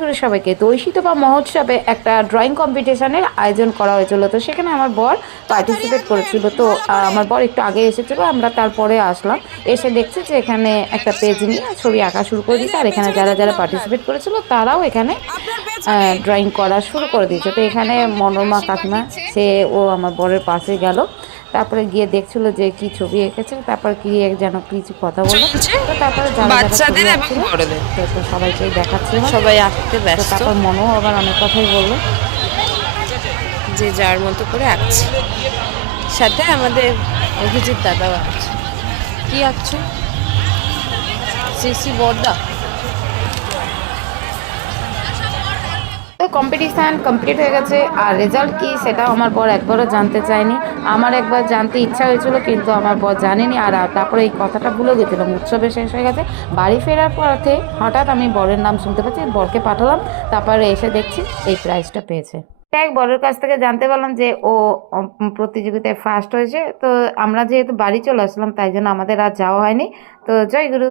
জয়গুরু সবাইকে। তো ঐশীতপা মহোৎসবে একটা ড্রয়িং কম্পিটিশনের আয়োজন করা হয়েছিল, তো সেখানে আমার বর পার্টিসিপেট করেছিল। তো আমার বর একটু আগে এসেছিলো, আমরা তারপরে আসলাম। এসে দেখছি যে এখানে একটা পেজ নিয়ে ছবি আঁকা শুরু করে দিয়েছে, আর এখানে যারা যারা পার্টিসিপেট করেছিল তারাও এখানে ড্রয়িং করা শুরু করে দিয়েছে। তো এখানে মনোরমা কাকিমা, সে ও আমার বরের পাশে গেল, তারপরে গিয়ে দেখছিল যে কি ছবি এঁকেছে, তারপর কি যেন কিছু কথা বললো। চলছে তো তারপরে যারা যারা ছবি বাচ্চাদের এবং আঁকছিল বড়দের, তো সবাইকেই দেখাচ্ছিল। সবাই আঁকতে তো ব্যস্ত, তারপর মনও আবার অনেক কথাই বললো। যে যার মতো করে আঁকছে। সাথে আমাদের অভিজিৎ দাদাও আঁকছে। কি আঁকছো? সিসি বর্দা। তো কম্পিটিশান কমপ্লিট হয়ে গেছে, আর রেজাল্ট কি সেটাও আমার বর একবারও জানতে চায়নি। আমার একবার জানতে ইচ্ছা হয়েছিল, কিন্তু আমার বর জানেনি। আর তারপরে এই কথাটা ভুলে গেছিলাম, উৎসবে শেষ হয়ে গেছে। বাড়ি ফেরার পথে হঠাৎ আমি বরের নাম শুনতে পাচ্ছি, বরকে পাঠালাম, তারপরে এসে দেখছি এই প্রাইজটা পেয়েছে। এক বরের কাছ থেকে জানতে পারলাম যে ও প্রতিযোগিতায় ফার্স্ট হয়েছে। তো আমরা যেহেতু বাড়ি চলে আসলাম, তাই জন্য আমাদের আর যাওয়া হয়নি। তো জয় গুরু।